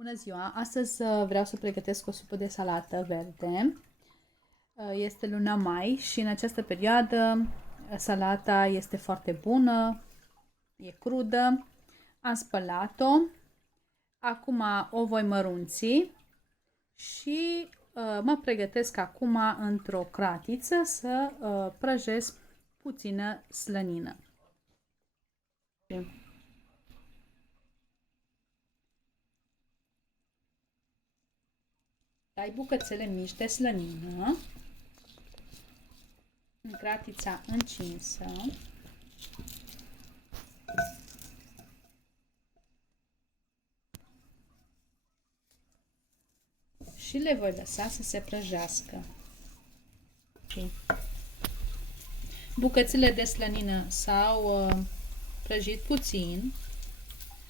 Bună ziua! Astăzi vreau să pregătesc o supă de salată verde. Este luna mai și în această perioadă salata este foarte bună, e crudă. Am spălat-o, acum o voi mărunți și mă pregătesc acum într-o cratiță să prăjesc puțină slănină. Tai bucățele mici de slănină în cratița încinsă. Și le voi lăsa să se prăjească. Bucățile de slănină s-au prăjit puțin.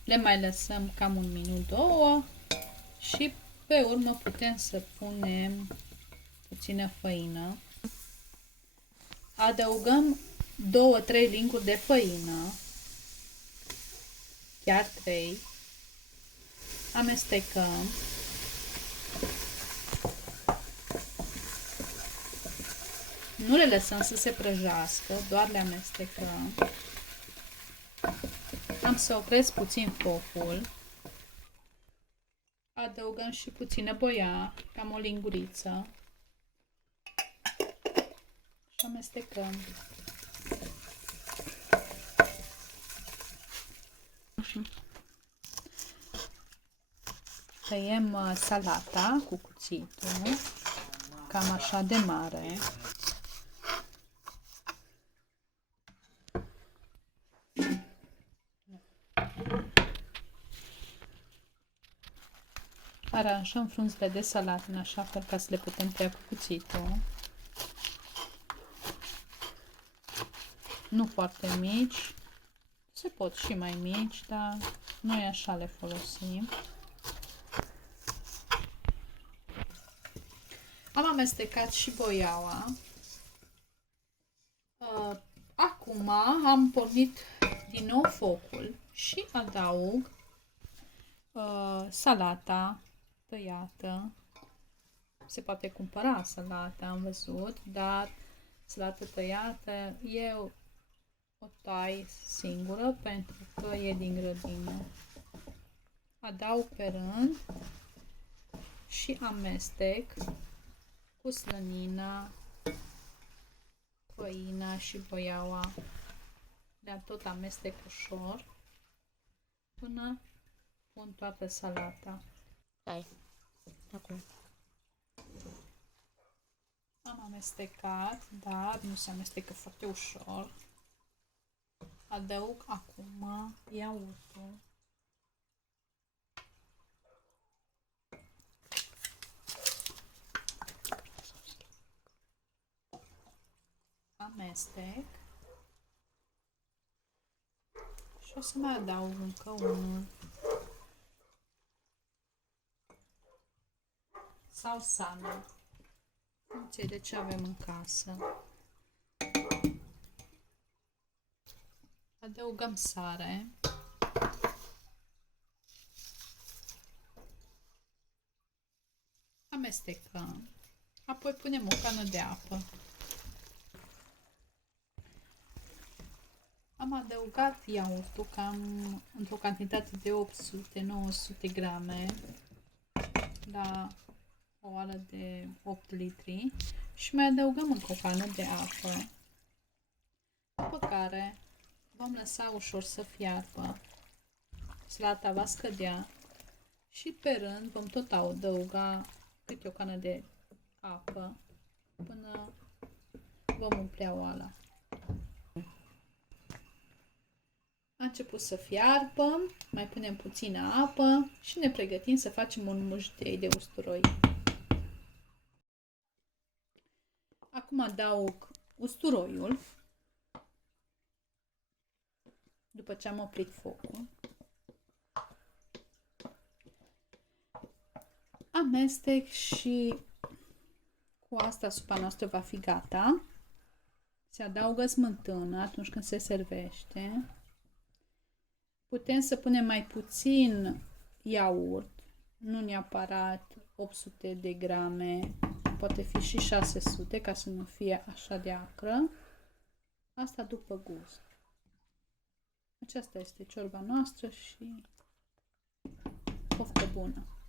Le mai lăsăm cam un minut, două și pe urmă putem să punem puțină făină. Adăugăm 2-3 linguri de făină, chiar 3. Amestecăm. Nu le lăsăm să se prăjească, doar le amestecăm. Am să opresc puțin focul. Adăugăm și puțină boia, cam o linguriță. Și amestecăm. Tăiem salata cu cuțitul, cam așa de mare. Aranjăm frunzele de salată în așa fel ca să le putem tăia cu cuțitul. Nu foarte mici. Se pot și mai mici, dar noi așa le folosim. Am amestecat și boiaua. Acum am pornit din nou focul și adaug salata tăiată. Se poate cumpăra salata, am văzut, dar salata tăiată eu o tai singură pentru că e din grădină. Adaug pe rând și amestec cu slănina, făina și boiaua. Le tot amestec ușor până pun toată salata. Hai, acum. Am amestecat, dar nu se amestecă foarte ușor. Adaug acum iaurtul. Amestec. Și o să mai adaug încă unul. Sau same. Funcție de ce avem în casă. Adăugăm sare. Amestecăm. Apoi punem o cană de apă. Am adăugat iaurtul cam într-o cantitate de 800-900 grame la o oală de 8 litri și mai adăugăm încă o cană de apă, după care vom lăsa ușor să fiarbă. Salata va scădea și pe rând vom tot adăuga câte o cană de apă până vom umplea oala. A început să fiarbă, mai punem puțină apă și ne pregătim să facem un muștei de usturoi. Acum adaug usturoiul, după ce am oprit focul. Amestec și cu asta supa noastră va fi gata. Se adaugă smântână atunci când se servește. Putem să punem mai puțin iaurt nu neapărat 800 de grame, poate fi și 600 ca să nu fie așa de acră. Asta după gust. Aceasta este ciorba noastră și poftă bună!